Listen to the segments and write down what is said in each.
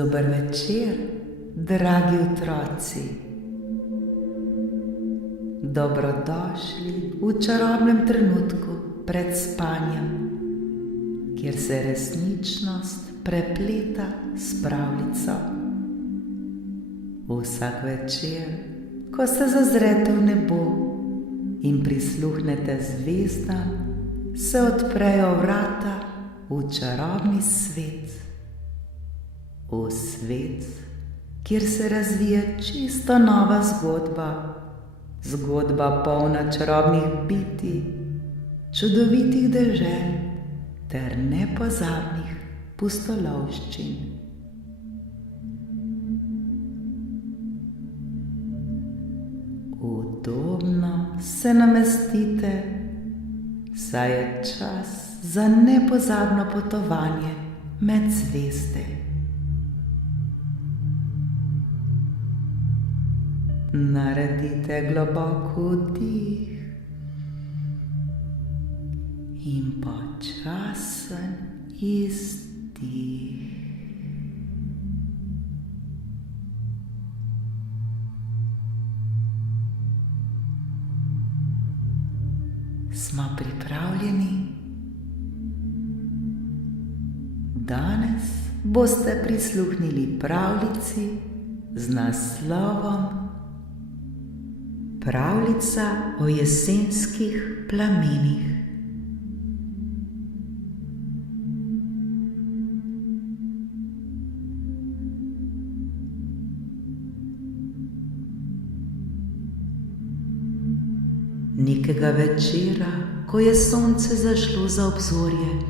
Dober večer, dragi otroci. Dobrodošli v čarobnem trenutku pred spanjem, kjer se resničnost prepleta s pravljico. Vsak večer, ko se zazrete v nebo in prisluhnete zvezdam, se odprejo vrata v čarobni svet. V svet, kjer se razvije čisto nova zgodba, zgodba polna čarobnih bitij, čudovitih dežel ter nepozabnih pustolovščin. Udobno se namestite, saj je čas za nepozabno potovanje med zvezde. Naredite globok vdih in počasen izdih. Smo pripravljeni? Danes boste prisluhnili pravljici z naslovom Pravljica o jesenskih plamenih. Nekega večera, ko je sonce zašlo za obzorje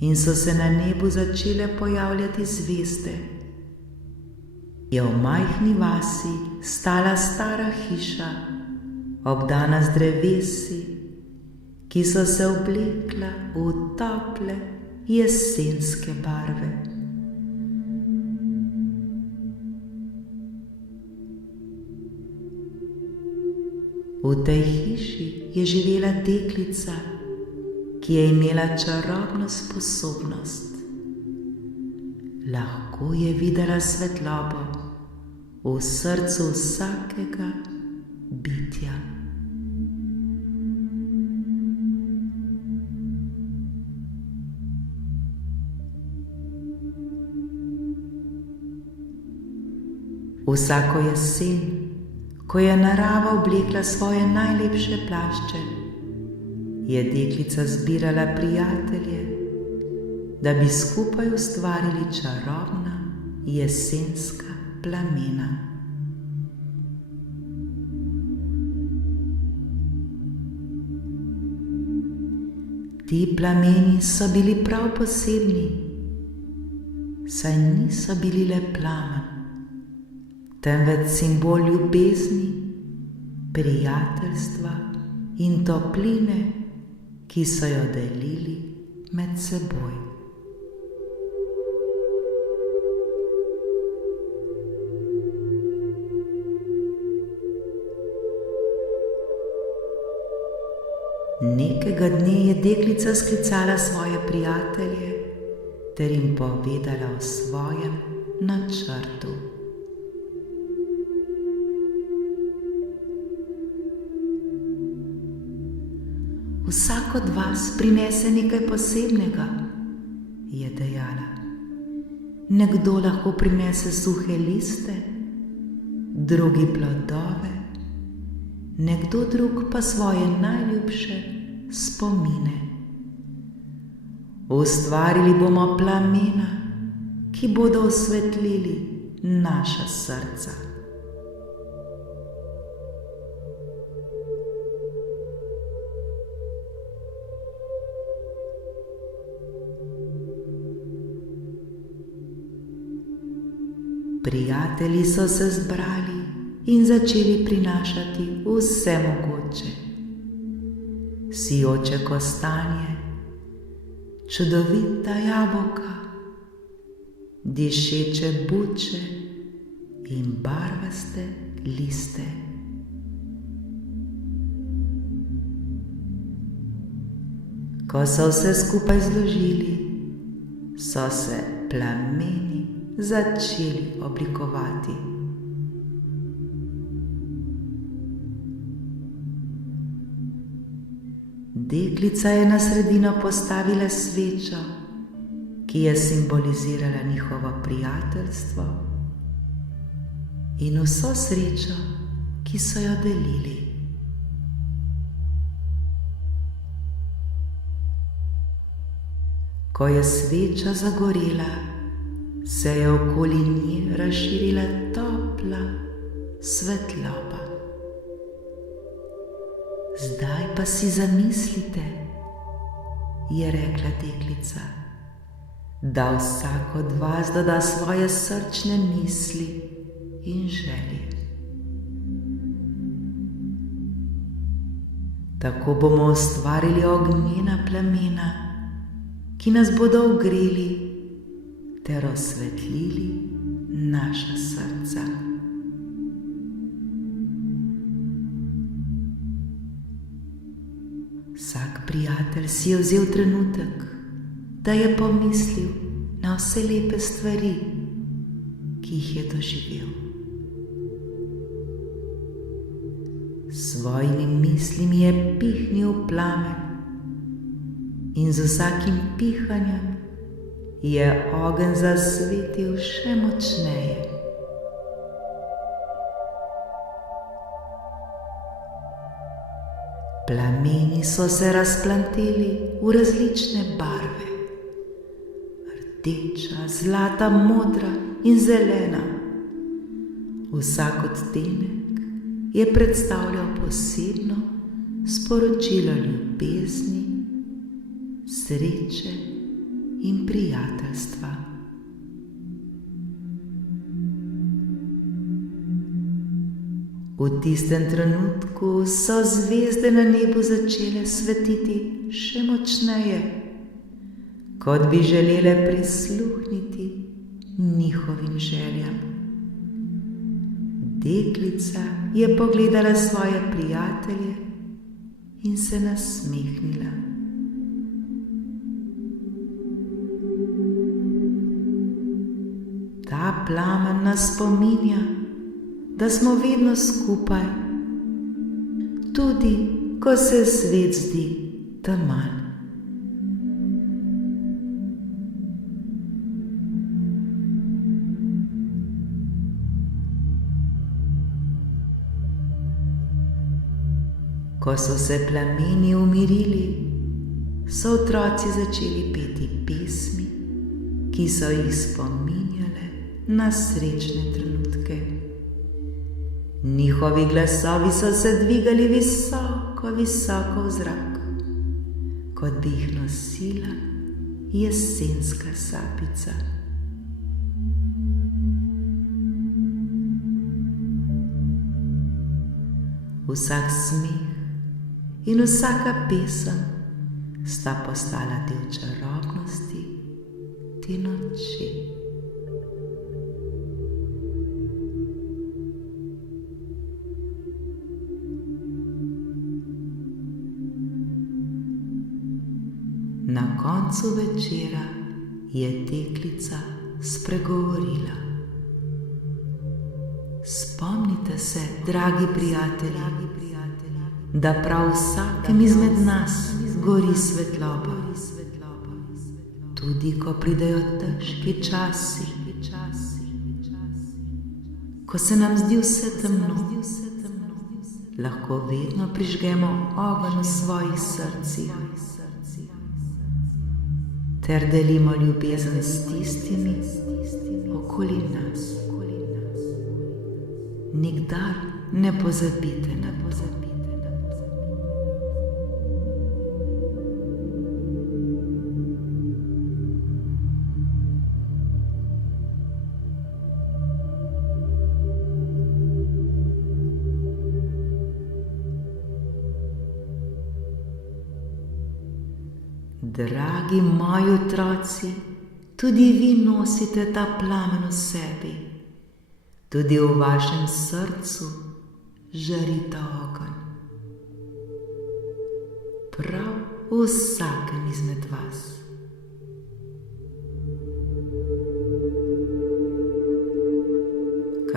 in so se na nebu začele pojavljati zvezde, je v majhni vasi stala stara hiša, obdana z drevesi, ki so se oblekla v tople jesenske barve. V tej hiši je živela deklica, ki je imela čarobno sposobnost. Lahko je videla svetlobo v srcu vsakega bitja. Vsako jesen, ko je narava oblekla svoje najlepše plašče, je deklica zbirala prijatelje, da bi skupaj ustvarili čarobna jesenska plamena. Ti plameni so bili prav posebni, saj niso bili le plamen, temveč simbol ljubezni, prijateljstva in topline, ki so jo delili med seboj. Nekega dne je deklica sklicala svoje prijatelje ter jim povedala o svojem načrtu. Vsak od vas prinese nekaj posebnega, je dejala. Nekdo lahko prinese suhe liste, drugi plodove, nekdo drug pa svoje najljubše spomine. Ustvarili bomo plamena, ki bodo osvetlili naša srca. Prijatelji so se zbrali in začeli prinašati vse mogoče. Sijoče kostanje, čudovita jabolka, dišeče buče in barvaste liste. Ko so vse skupaj zložili, so se plameni začeli oblikovati. Deklica je na sredino postavila svečo, ki je simbolizirala njihovo prijateljstvo in vso srečo, ki so jo delili. Ko je sveča zagorela, se je okoli nje razširila topla svetloba. Zdaj pa si zamislite, je rekla deklica, da vsak od vas doda svoje srčne misli in želje. Tako bomo ustvarili ognjena plamena, ki nas bodo ogreli ter osvetlili naša srca. Vsak prijatelj si je vzel trenutek, da je pomislil na vse lepe stvari, ki jih je doživel. S svojimi mislimi je pihnil plamen in z vsakim pihanjem je ogenj zasvetil še močneje. Plameni so se razplanteli v različne barve, rdeča, zlata, modra in zelena. Vsak odtenek je predstavljal posebno sporočilo ljubezni, sreče in prijateljstva. V tistem trenutku so zvezde na nebu začele svetiti še močneje, kot bi želele prisluhniti njihovim željam. Deklica je pogledala svoje prijatelje in se nasmehnila. Ta plamen nas spominja, da smo vedno skupaj, tudi ko se svet zdi temen. Ko so se plameni umirili, so otroci začeli peti pesmi, ki so jih spominjale na srečne trenutke. Njihovi glasovi so se dvigali visoko, visoko v zrak, kot bi jih nosila jesenska sapica. Vsak smeh in vsaka pesem sta postala del čarobnosti te noči. Na koncu večera je deklica spregovorila. Spomnite se, dragi prijatelji, da prav vsakem izmed nas gori svetloba. Tudi ko pridejo težki časi, ko se nam zdi vse temno, lahko vedno prižgemo ogenj v svojih srcih ter delimo ljubezen s tistimi okoli nas. Nikdar ne pozabite na to. Dragi moji otroci, tudi vi nosite ta plamen v sebi. Tudi v vašem srcu žari ta ogenj. Prav v vsakem izmed vas.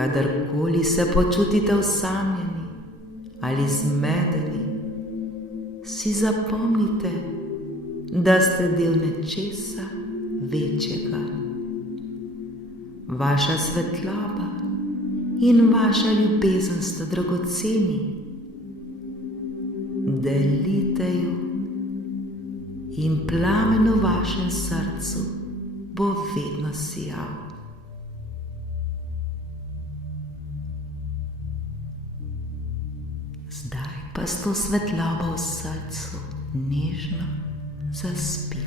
Kadarkoli se počutite osamljeni ali zmedeni, si zapomnite, da ste del nečesa večjega. Vaša svetloba in vaša ljubezen sta dragoceni. Delite ju in plamen v vašem srcu bo vedno sijal. Zdaj pa s to svetlobo v srcu nežno zaspi.